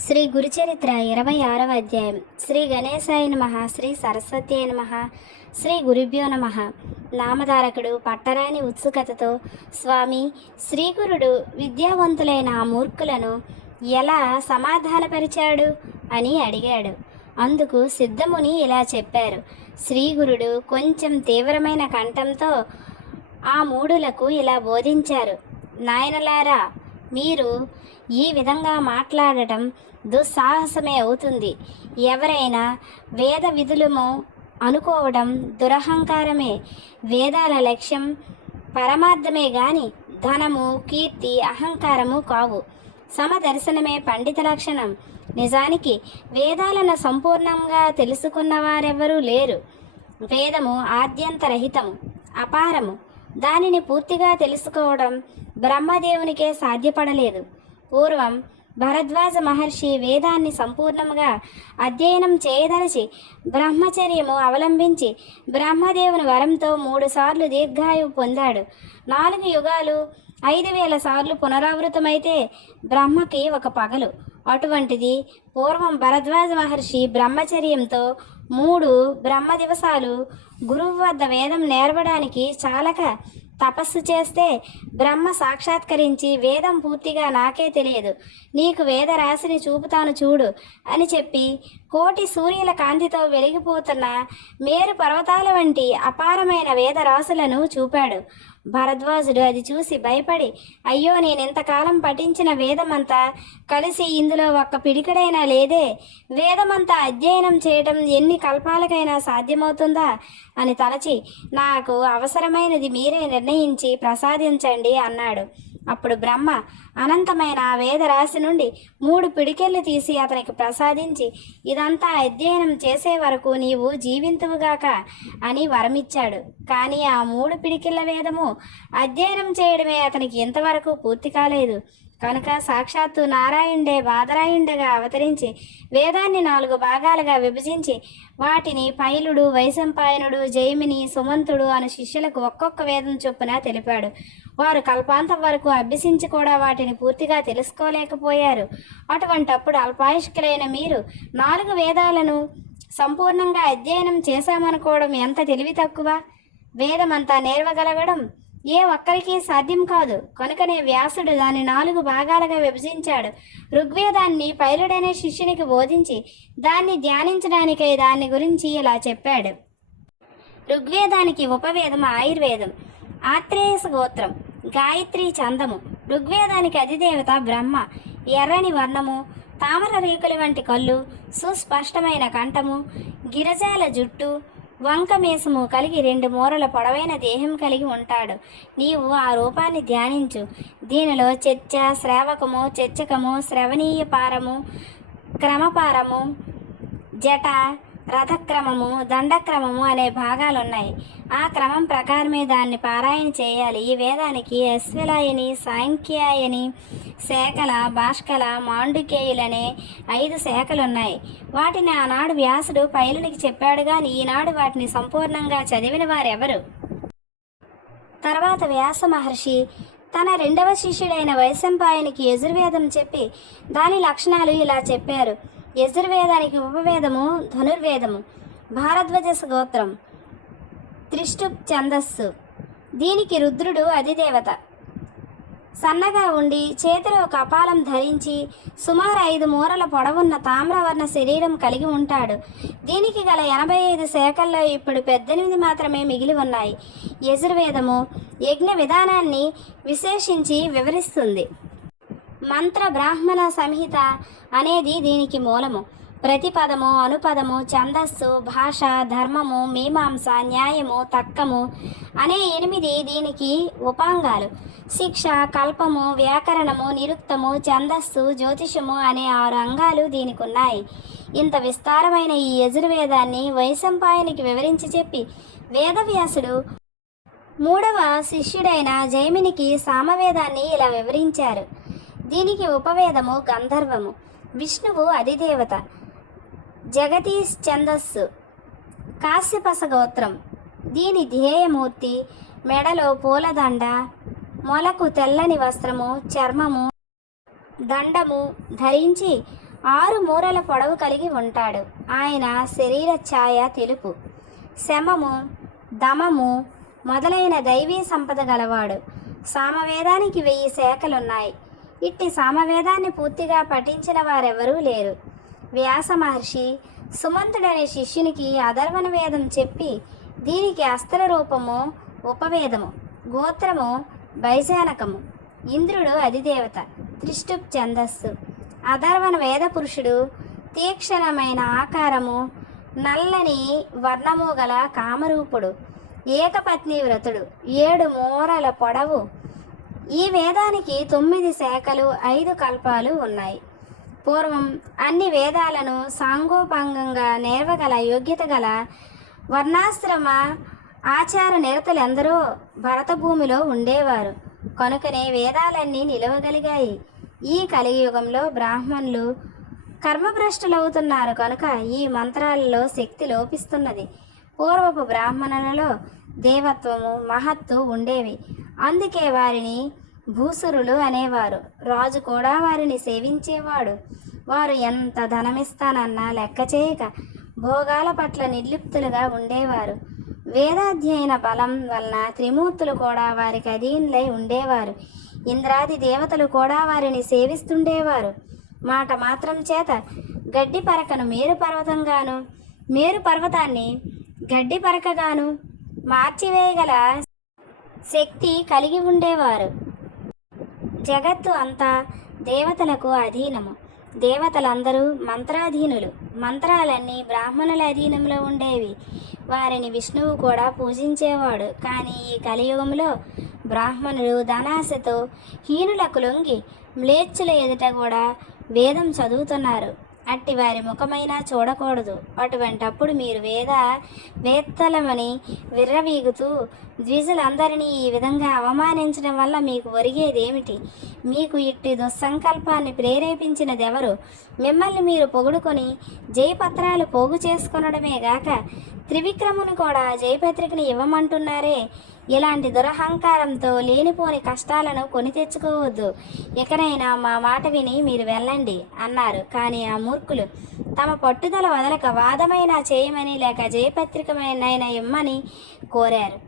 శ్రీ గురుచరిత్ర 26వ అధ్యాయం. శ్రీ గణేశాయ నమః. శ్రీ సరస్వత్యాయ నమః. శ్రీ గురుభ్యో నమః. నామధారకుడు పట్టరాని ఉత్సుకతతో, స్వామి, శ్రీగురుడు విద్యావంతులైన ఆ మూర్ఖులను ఎలా సమాధానపరిచాడు అని అడిగాడు. అందుకు సిద్ధముని ఇలా చెప్పారు. శ్రీగురుడు కొంచెం తీవ్రమైన కంఠంతో ఆ మూఢులకు ఇలా బోధించారు. నాయనలారా, మీరు ఈ విధంగా మాట్లాడటం దుస్సాహసమే అవుతుంది. ఎవరైనా వేద విధులము అనుకోవడం దురహంకారమే. వేదాల లక్ష్యం పరమార్థమే గాని ధనము, కీర్తి, అహంకారము కావు. సమదర్శనమే పండిత లక్షణం. నిజానికి వేదాలను సంపూర్ణంగా తెలుసుకున్నవారెవరూ లేరు. వేదము ఆద్యంతరహితము, అపారము. దానిని పూర్తిగా తెలుసుకోవడం బ్రహ్మదేవునికే సాధ్యపడలేదు. పూర్వం భరద్వాజ మహర్షి వేదాన్ని సంపూర్ణంగా అధ్యయనం చేయదలిచి బ్రహ్మచర్యము అవలంబించి బ్రహ్మదేవుని వరంతో 3 సార్లు దీర్ఘాయువు పొందాడు. 4 యుగాలు 5000 సార్లు పునరావృతమైతే బ్రహ్మకి ఒక పగలు. అటువంటిది పూర్వం భరద్వాజ మహర్షి బ్రహ్మచర్యంతో 3 బ్రహ్మ దివసాలు గురువు వద్ద వేదం నేర్వడానికి చాలక తపస్సు చేస్తే బ్రహ్మ సాక్షాత్కరించి వేదం పూర్తిగా నాకే తెలియదు, నీకు వేద రాశిని చూపుతాను చూడు అని చెప్పి కోటి సూర్యుల కాంతితో వెలిగిపోతున్న మేరు పర్వతాల వంటి అపారమైన వేద రాశులను చూపాడు. భరద్వాజుడు అది చూసి భయపడి, అయ్యో, నేనెంతకాలం పఠించిన వేదమంతా కలిసి ఇందులో ఒక్క పిడికడైనా లేదే, వేదమంతా అధ్యయనం చేయటం ఎన్ని కల్పాలకైనా సాధ్యమవుతుందా అని తలచి, నాకు అవసరమైనది మీరే నిర్ణయించి ప్రసాదించండి అన్నాడు. అప్పుడు బ్రహ్మ అనంతమైన ఆ వేదరాశి నుండి 3 పిడికెళ్ళు తీసి అతనికి ప్రసాదించి, ఇదంతా అధ్యయనం చేసే వరకు నీవు జీవింతువుగాక అని వరమిచ్చాడు. కానీ ఆ 3 పిడికిళ్ళ వేదము అధ్యయనం చేయడమే అతనికి ఇంతవరకు పూర్తి కాలేదు. కనుక సాక్షాత్తు నారాయణుడే బాదరాయణుడిగా అవతరించి వేదాన్ని 4 భాగాలుగా విభజించి వాటిని పైలుడు, వైశంపాయనుడు, జైమిని, సుమంతుడు అను శిష్యులకు ఒక్కొక్క వేదం చొప్పున తెలిపాడు. వారు కల్పాంతం వరకు అభ్యసించి కూడా వాటిని పూర్తిగా తెలుసుకోలేకపోయారు. అటువంటప్పుడు అల్పాయుష్కులైన మీరు 4 వేదాలను సంపూర్ణంగా అధ్యయనం చేశామనుకోవడం ఎంత తెలివి తక్కువ. వేదమంతా నేర్వగలగడం ఏ ఒక్కరికి సాధ్యం కాదు. కనుకనే వ్యాసుడు దాన్ని 4 భాగాలుగా విభజించాడు. ఋగ్వేదాన్ని పైలుడనే శిష్యునికి బోధించి దాన్ని ధ్యానించడానికై దాని గురించి ఇలా చెప్పాడు. ఋగ్వేదానికి ఉపవేదం ఆయుర్వేదం, ఆత్రేయస గోత్రం, గాయత్రి ఛందము. ఋగ్వేదానికి అధిదేవత బ్రహ్మ. ఎర్రని వర్ణము, తామర రేకుల వంటి కళ్ళు, సుస్పష్టమైన కంఠము, గిరిజాల జుట్టు, వంకమేసము కలిగి 2 మూరల పొడవైన దేహం కలిగి ఉంటాడు. నీవు ఆ రూపాన్ని ధ్యానించు. దీనిలో చర్చ, శ్రావకము, చర్చకము, శ్రవణీయ పారము, క్రమపారము, జట, రథక్రమము, దండక్రమము అనే భాగాలున్నాయి. ఆ క్రమం ప్రకారమే దాన్ని పారాయణ చేయాలి. ఈ వేదానికి అశ్వలాయని, సాంఖ్యాయని, శాఖల, భాష్కల, మాండుకేయులనే 5 శాఖలున్నాయి. వాటిని ఆనాడు వ్యాసుడు పైలునికి చెప్పాడు గాని ఈనాడు వాటిని సంపూర్ణంగా చదివిన వారెవరు? తర్వాత వ్యాస మహర్షి తన 2వ శిష్యుడైన వైశంపాయనికి యజుర్వేదం చెప్పి దాని లక్షణాలు ఇలా చెప్పారు. యజుర్వేదానికి ఉపవేదము ధనుర్వేదము, భారద్వాజ గోత్రం, త్రిష్టుప్ ఛందస్సు. దీనికి రుద్రుడు అధిదేవత. సన్నగా ఉండి చేతిలో కపాలం ధరించి సుమారు 5 మూరల పొడవున్న తామ్రవర్ణ శరీరం కలిగి ఉంటాడు. దీనికి గల 85 శాఖల్లో ఇప్పుడు 18 మాత్రమే మిగిలి ఉన్నాయి. యజుర్వేదము యజ్ఞ విధానాన్ని విశేషించి వివరిస్తుంది. మంత్ర బ్రాహ్మణ సంహిత అనేది దీనికి మూలము. ప్రతిపదము, అనుపదము, ఛందస్సు, భాష, ధర్మము, మీమాంస, న్యాయము, తర్కము అనే 8 దీనికి ఉపాంగాలు. శిక్ష, కల్పము, వ్యాకరణము, నిరుక్తము, ఛందస్సు, జ్యోతిషము అనే 6 అంగాలు దీనికి ఉన్నాయి. ఇంత విస్తారమైన ఈ యజుర్వేదాన్ని వైశంపాయనికి వివరించి చెప్పి వేదవ్యాసుడు 3వ శిష్యుడైన జైమినికి సామవేదాన్ని ఇలా వివరించారు. దీనికి ఉపవేదము గంధర్వము, విష్ణువు అధిదేవత, జగదీష్ ఛందస్సు, కాశ్యపస గోత్రం. దీని ధ్యేయమూర్తి మెడలో పూలదండ, మొలకు తెల్లని వస్త్రము, చర్మము, దండము ధరించి 6 మూరల పొడవు కలిగి ఉంటాడు. ఆయన శరీర ఛాయ తెలుపు, శమము, దమము మొదలైన దైవీ సంపద గలవాడు. సామవేదానికి 1000 శాఖలున్నాయి. ఇట్టి సామవేదాన్ని పూర్తిగా పఠించిన వారెవరూ లేరు. వ్యాస మహర్షి సుమంతుడనే శిష్యునికి అధర్వణ వేదం చెప్పి దీనికి అస్త్ర రూపము ఉపవేదము, గోత్రము వైశానకము, ఇంద్రుడు అధిదేవత, త్రిష్టుప్ ఛందస్సు. అధర్వణ వేద పురుషుడు తీక్షణమైన ఆకారము, నల్లని వర్ణము గల కామరూపుడు, ఏకపత్ని వ్రతుడు, 7 మూరల పొడవు. ఈ వేదానికి 9 శాఖలు, 5 కల్పాలు ఉన్నాయి. పూర్వం అన్ని వేదాలను సాంగోపాంగంగా నేర్వగల యోగ్యత గల వర్ణాశ్రమ ఆచార నిరతులెందరో భరతభూమిలో ఉండేవారు. కనుకనే వేదాలన్నీ నిలవగలిగాయి. ఈ కలియుగంలో బ్రాహ్మణులు కర్మభ్రష్టులవుతున్నారు కనుక ఈ మంత్రాలలో శక్తి లోపిస్తున్నది. పూర్వపు బ్రాహ్మణులలో దేవత్వము, మహత్తు ఉండేవి. అందుకే వారిని భూసురులు అనేవారు. రాజు కూడా వారిని సేవించేవాడు. వారు ఎంత ధనమిస్తానన్నా లెక్క చేయక భోగాల పట్ల నిర్లిప్తులుగా ఉండేవారు. వేదాధ్యయన బలం వలన త్రిమూర్తులు కూడా వారికి అధీనులై ఉండేవారు. ఇంద్రాది దేవతలు కూడా వారిని సేవిస్తుండేవారు. మాట మాత్రం చేత గడ్డి పరకను మేరు పర్వతంగాను, మేరు పర్వతాన్ని గడ్డి పరకగాను మార్చివేయగల శక్తి కలిగి ఉండేవారు. జగత్తు అంతా దేవతలకు అధీనము. దేవతలందరూ మంత్రాధీనులు. మంత్రాలన్నీ బ్రాహ్మణుల అధీనంలో ఉండేవి. వారిని విష్ణువు కూడా పూజించేవాడు. కానీ ఈ కలియుగంలో బ్రాహ్మణులు ధనాశతో హీనులకు లొంగి మ్లేచ్చుల ఎదుట కూడా వేదం చదువుతున్నారు. అట్టి వారి ముఖమైనా చూడకూడదు. అటువంటప్పుడు మీరు వేత్తలమని విర్రవీగుతూ ద్విజులందరినీ ఈ విధంగా అవమానించడం వల్ల మీకు ఒరిగేదేమిటి? మీకు ఇట్టి దుస్సంకల్పాన్ని ప్రేరేపించినదెవరు? మిమ్మల్ని మీరు పొగుడుకొని జయపత్రాలు పోగు చేసుకొనడమే గాక త్రివిక్రముని కూడా జయపత్రికని ఇవ్వమంటున్నారే. ఇలాంటి దురహంకారంతో లేనిపోని కష్టాలను కొని తెచ్చుకోవద్దు. ఎక్కడైనా మా మాట విని మీరు వెళ్ళండి అన్నారు. కానీ ఆ మూర్ఖులు తమ పట్టుదల వదలక వాదమైనా చేయమని లేక జయపత్రికమైనా ఇమ్మని కోరారు.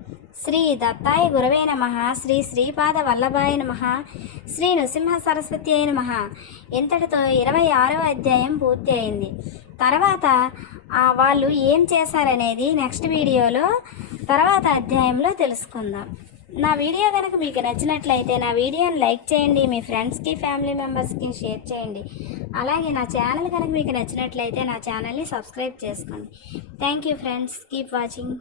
శ్రీ దత్తాయ గురవే నమః. శ్రీ శ్రీపాద వల్లభాయ నమః. శ్రీ నృసింహ సరస్వతి అయి నమః. ఇంతటితో 26వ అధ్యాయం పూర్తి అయింది. తర్వాత వాళ్ళు ఏం చేశారనేది నెక్స్ట్ వీడియోలో తర్వాత అధ్యాయంలో తెలుసుకుందాం. నా వీడియో కనుక మీకు నచ్చినట్లయితే నా వీడియోని లైక్ చేయండి, మీ ఫ్రెండ్స్కి ఫ్యామిలీ మెంబర్స్కి షేర్ చేయండి. అలాగే నా ఛానల్ కనుక మీకు నచ్చినట్లయితే నా ఛానల్ని సబ్స్క్రైబ్ చేసుకోండి. Thank you friends. Keep watching.